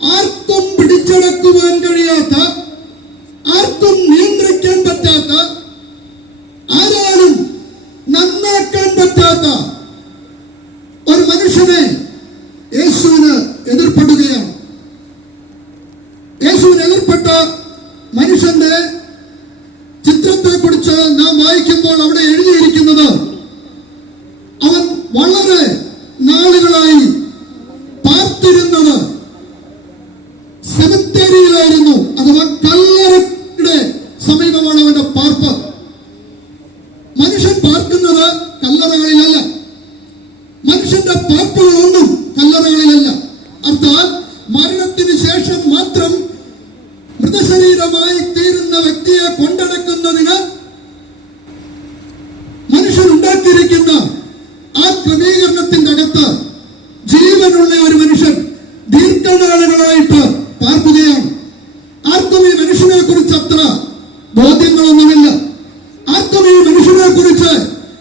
ആർക്കും പിടിച്ചടക്കുവാൻ കഴിയാത്ത, ആർക്കും നിയന്ത്രിക്കാൻ പറ്റാത്ത, ആരാലും നന്നാക്കാൻ പറ്റാത്ത ഒരു മനുഷ്യനെ യേശുവിന് എതിർപ്പെടുകയാണ്. യേശുവിന് എതിർപ്പെട്ട മനുഷ്യന്റെ ചിത്രത്തെ കുറിച്ച് നാം വായിക്കുമ്പോൾ അവിടെ എഴുതിയിരിക്കുന്നത്, അവൻ വളരെ നാളുകളായി പാർത്തിരുന്നത് സെമിത്തേരിയിലായിരുന്നു. അഥവാ കല്ലറയുടെ സമീപമാണ് അവന്റെ പാർപ്പ്. മനുഷ്യൻ പാർക്കുന്നത് കല്ലറകളിലല്ല, മനുഷ്യന്റെ പാർപ്പുകളൊന്നും കല്ലറകളിലല്ല. അർത്ഥാൽ